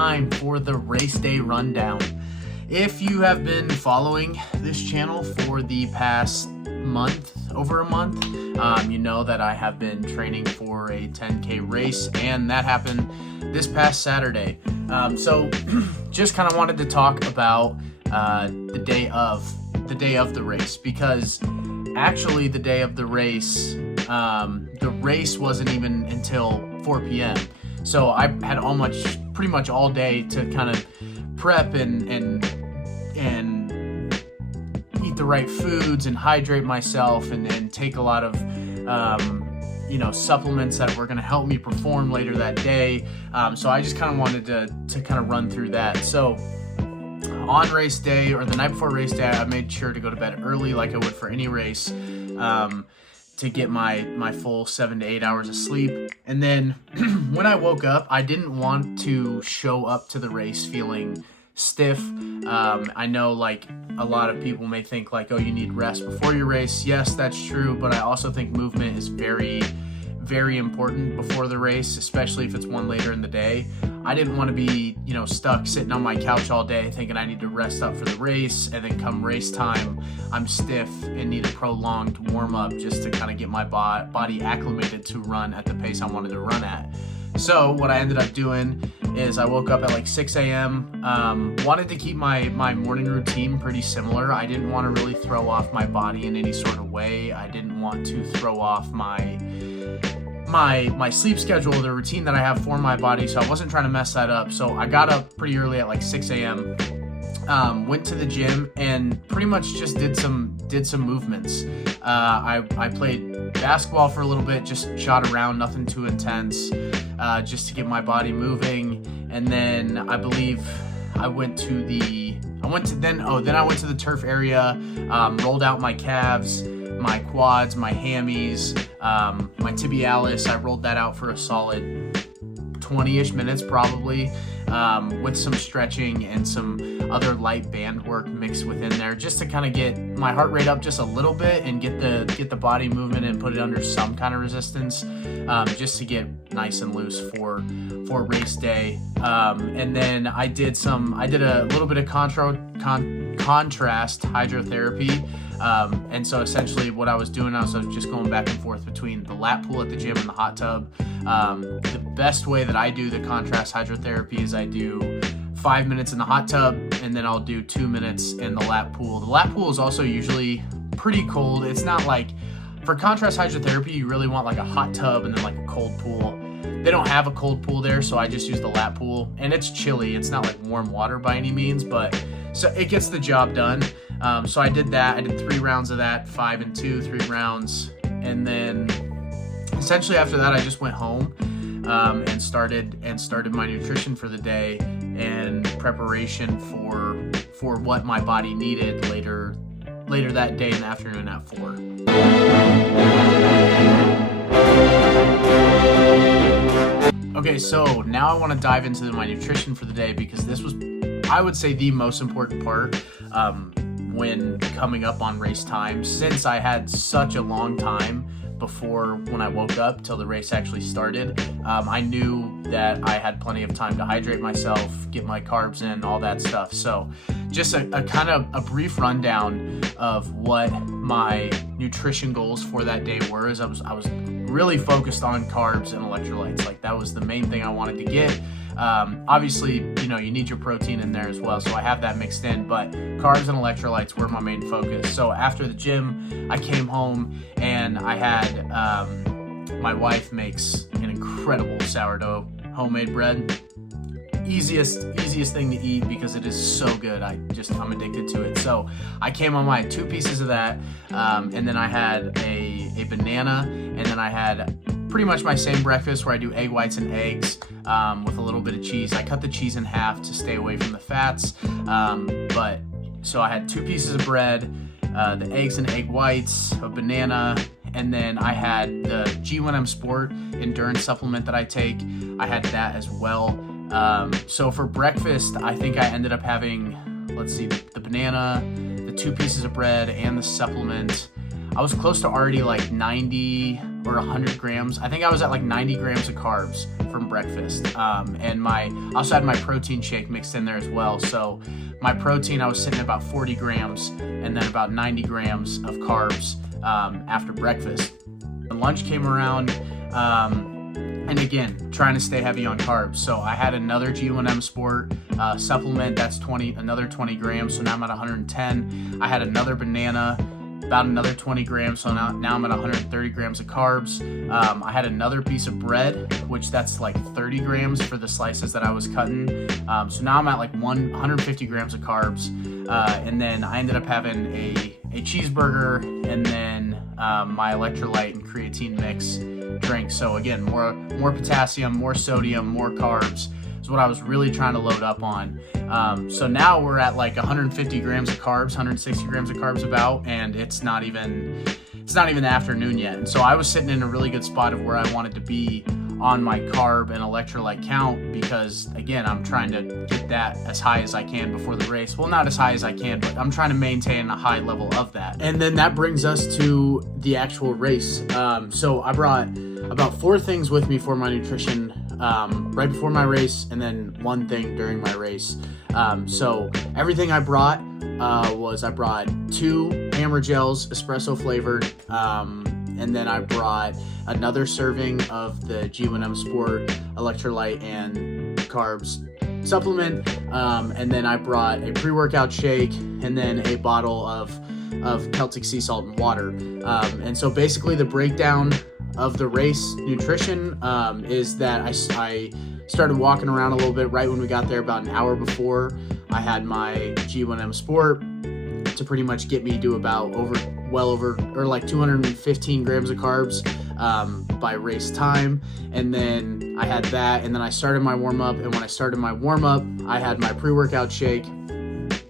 time for the race day rundown. If you have been following this channel for the past over a month, you know that I have been training for a 10K race, and that happened this past Saturday. So just kind of wanted to talk about the day of the race, because actually the day of the race wasn't even until 4 p.m. So I had pretty much all day to kind of prep and eat the right foods and hydrate myself and take a lot of supplements that were going to help me perform later that day. So I just kind of wanted to kind of run through that. So on race day, or the night before race day, I made sure to go to bed early like I would for any race, to get my full 7 to 8 hours of sleep. And then when I woke up, I didn't want to show up to the race feeling stiff. I know like a lot of people may think like, oh, you need rest before your race. Yes, that's true, but I also think movement is very, very important before the race, especially if it's one later in the day. I didn't want to be, stuck sitting on my couch all day thinking I need to rest up for the race, and then come race time, I'm stiff and need a prolonged warm up just to kind of get my body acclimated to run at the pace I wanted to run at. So what I ended up doing is I woke up at like 6 a.m. Wanted to keep my morning routine pretty similar. I didn't want to really throw off my body in any sort of way. I didn't want to throw off my sleep schedule, the routine that I have for my body, so I wasn't trying to mess that up. So I got up pretty early at like 6 a.m., went to the gym and pretty much just did some movements. I played basketball for a little bit, just shot around, nothing too intense, just to get my body moving. And then I believe I went to the turf area, rolled out my calves, my quads, my hammies, my tibialis. I rolled that out for a solid 20-ish minutes probably, with some stretching and some other light band work mixed within there, just to kind of get my heart rate up just a little bit and get the body movement and put it under some kind of resistance, just to get nice and loose for race day. And then I did a little bit of contrast hydrotherapy. And so essentially what I was doing, I was just going back and forth between the lap pool at the gym and the hot tub. The best way that I do the contrast hydrotherapy is I do 5 minutes in the hot tub, and then I'll do 2 minutes in the lap pool. The lap pool is also usually pretty cold. It's not like, for contrast hydrotherapy, you really want like a hot tub and then like a cold pool. They don't have a cold pool there, so I just use the lap pool, and it's chilly. It's not like warm water by any means, but so it gets the job done. So I did that. I did 3 rounds of that, 5 and 2, 3 rounds. And then essentially after that, I just went home, and started my nutrition for the day and preparation for what my body needed later that day in the afternoon at 4. Okay, so now I want to dive into my nutrition for the day, because this was, I would say, the most important part when coming up on race time, since I had such a long time before when I woke up till the race actually started. I knew that I had plenty of time to hydrate myself, get my carbs in, all that stuff. So just a kind of a brief rundown of what my nutrition goals for that day were. Is I was really focused on carbs and electrolytes. Like, that was the main thing I wanted to get. Obviously, you need your protein in there as well, so I have that mixed in, but carbs and electrolytes were my main focus. So after the gym, I came home and I had, my wife makes an incredible sourdough homemade bread. Easiest thing to eat because it is so good. I'm addicted to it. So I came home, I had 2 pieces of that, and then I had a banana, and then I had pretty much my same breakfast where I do egg whites and eggs, with a little bit of cheese. I cut the cheese in half to stay away from the fats. So I had 2 pieces of bread, the eggs and egg whites, a banana, and then I had the G1M Sport endurance supplement that I take. I had that as well. So for breakfast, I think I ended up having, the banana, the 2 pieces of bread, and the supplement. I was close to already like 90 or 100 grams. I think I was at like 90 grams of carbs from breakfast. And I also had my protein shake mixed in there as well. So my protein, I was sitting at about 40 grams and then about 90 grams of carbs after breakfast. When lunch came around, and again, trying to stay heavy on carbs. So I had another G1M Sport supplement, that's another 20 grams, so now I'm at 110. I had another banana, about another 20 grams, so now I'm at 130 grams of carbs. I had another piece of bread, which that's like 30 grams for the slices that I was cutting. So now I'm at like 150 grams of carbs. And then I ended up having a cheeseburger and then my electrolyte and creatine mix drink. So again, more potassium, more sodium, more carbs is what I was really trying to load up on. So now we're at like 150 grams of carbs, 160 grams of carbs about, and it's not even the afternoon yet. And so I was sitting in a really good spot of where I wanted to be on my carb and electrolyte count, because again, I'm trying to get that as high as I can before the race. Well, not as high as I can, but I'm trying to maintain a high level of that. And then that brings us to the actual race. So I brought about 4 things with me for my nutrition right before my race, and then 1 thing during my race. So everything I brought was I brought 2 Hammer Gels, espresso flavored, and then I brought another serving of the G1M Sport electrolyte and carbs supplement, and then I brought a pre-workout shake and then a bottle of Celtic sea salt and water. And so basically the breakdown of the race nutrition is that I started walking around a little bit right when we got there, about an hour before. I had my G1M Sport to pretty much get me to about well over 215 grams of carbs by race time. And then I had that, and then I started my warm-up, and when I started my warm-up, I had my pre-workout shake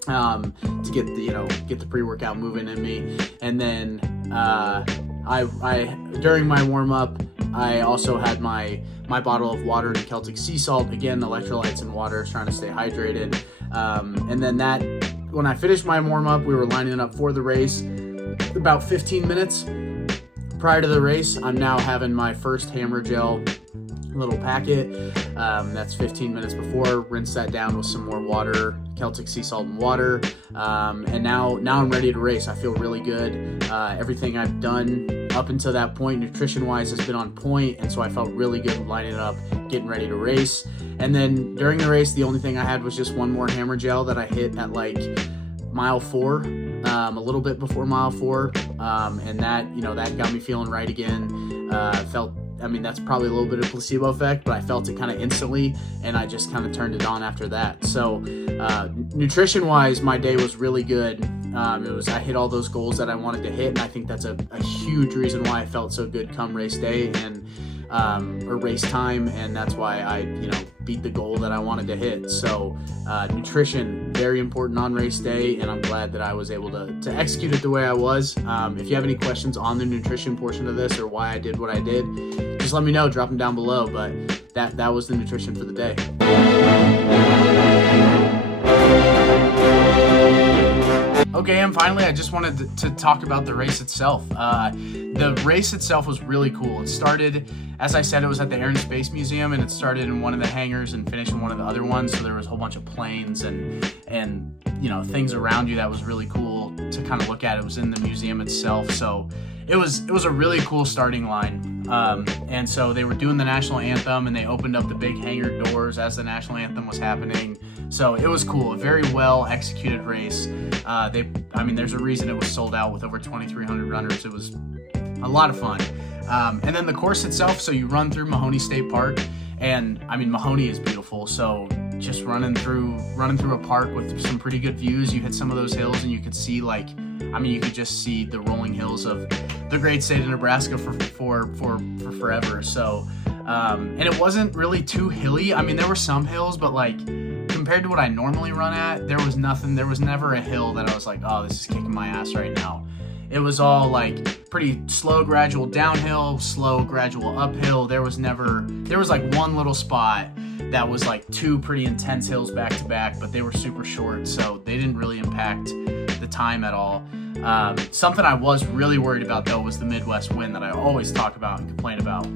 to get the pre-workout moving in me. And then I during my warm-up, I also had my bottle of water and Celtic sea salt, again, electrolytes and water, trying to stay hydrated. And then when I finished my warm-up, we were lining up for the race. About 15 minutes prior to the race, I'm now having my first Hammer Gel little packet. That's 15 minutes before. Rinse that down with some more water, Celtic sea salt and water. And now I'm ready to race. I feel really good. Everything I've done up until that point, nutrition-wise, has been on point, and so I felt really good lining it up, getting ready to race. And then during the race, the only thing I had was just 1 more Hammer Gel that I hit at like mile 4, a little bit before mile 4, and that got me feeling right again. That's probably a little bit of placebo effect, but I felt it kind of instantly, and I just kind of turned it on after that. So nutrition-wise, my day was really good. I hit all those goals that I wanted to hit, and I think that's a huge reason why I felt so good come race day or race time, and that's why I beat the goal that I wanted to hit. So nutrition, very important on race day, and I'm glad that I was able to execute it the way I was. If you have any questions on the nutrition portion of this or why I did what I did, just let me know, drop them down below. But that was the nutrition for the day. Okay, and finally, I just wanted to talk about the race itself. The race itself was really cool. It started, as I said, it was at the Air and Space Museum, and it started in one of the hangars and finished in one of the other ones. So there was a whole bunch of planes and things around you that was really cool to kind of look at. It was in the museum itself, so it was a really cool starting line. And so they were doing the national anthem, and they opened up the big hangar doors as the national anthem was happening. So it was cool, a very well executed race. There's a reason it was sold out with over 2,300 runners. It was a lot of fun. And then the course itself, so you run through Mahoney State Park, and Mahoney is beautiful. So just running through a park with some pretty good views. You hit some of those hills, and you could see you could just see the rolling hills of the great state of Nebraska for forever. So, and it wasn't really too hilly. There were some hills, but compared to what I normally run at, there was never a hill that I was like, oh, this is kicking my ass right now. It was all pretty slow, gradual downhill, slow, gradual uphill. There was one little spot that was 2 pretty intense hills back to back, but they were super short, so they didn't really impact the time at all. Something I was really worried about, though, was the Midwest wind that I always talk about and complain about.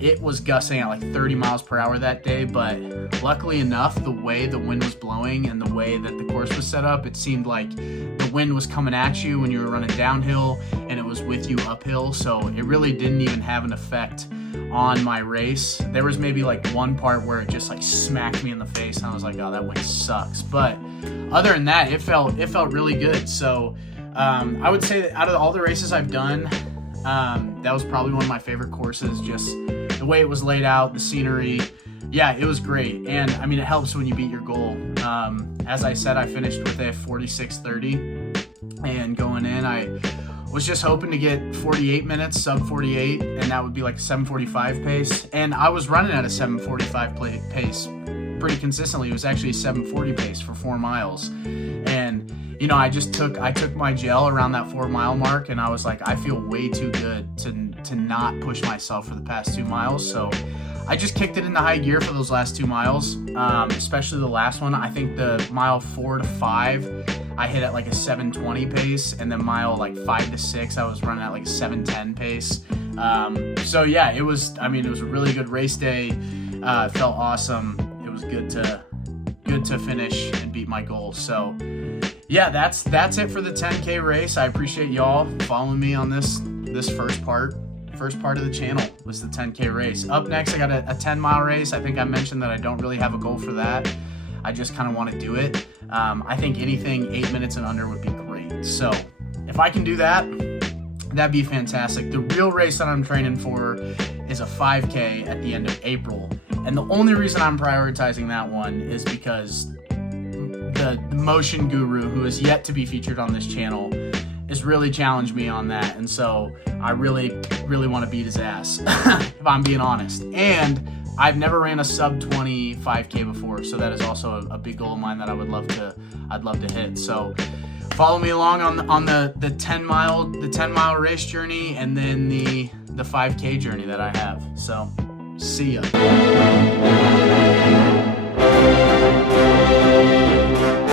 It was gusting at like 30 miles per hour that day, but luckily enough, the way the wind was blowing and the way that the course was set up, it seemed like the wind was coming at you when you were running downhill and it was with you uphill, so it really didn't even have an effect on my race. There was maybe like one part where it just like smacked me in the face and I was like, oh, that wind sucks. But other than that, it felt really good. So I would say that out of all the races I've done, that was probably one of my favorite courses. Just the way it was laid out, the scenery. Yeah, it was great. And I mean, it helps when you beat your goal. As I said, I finished with a 46:30, and going in, I was just hoping to get 48 minutes, sub 48, and that would be like a 7:45 pace. And I was running at a 7:45 pace pretty consistently. It was actually a 7:40 pace for 4 miles. And you know, I took my gel around that 4 mile mark, and I was like, I feel way too good to not push myself for the past 2 miles. So I just kicked it into high gear for those last 2 miles, especially the last one. I think the mile 4 to 5, I hit at like a 7:20 pace, and then mile like 5 to 6, I was running at like a 7:10 pace. So yeah, it was a really good race day. It felt awesome. It was good to finish and beat my goal. So yeah, that's it for the 10K race. I appreciate y'all following me on this first part of the channel was the 10K race. Up next, I got a 10-mile race. I think I mentioned that I don't really have a goal for that. I just kind of want to do it. I think anything 8 minutes and under would be great. So if I can do that, that'd be fantastic. The real race that I'm training for is a 5K at the end of April. And the only reason I'm prioritizing that one is because the motion guru, who is yet to be featured on this channel, has really challenged me on that. And so I really, really want to beat his ass, if I'm being honest. And I've never ran a sub 20 5K before, so that is also a big goal of mine that I'd love to hit. So follow me along on the 10 mile race journey, and then the 5K journey that I have. So see ya.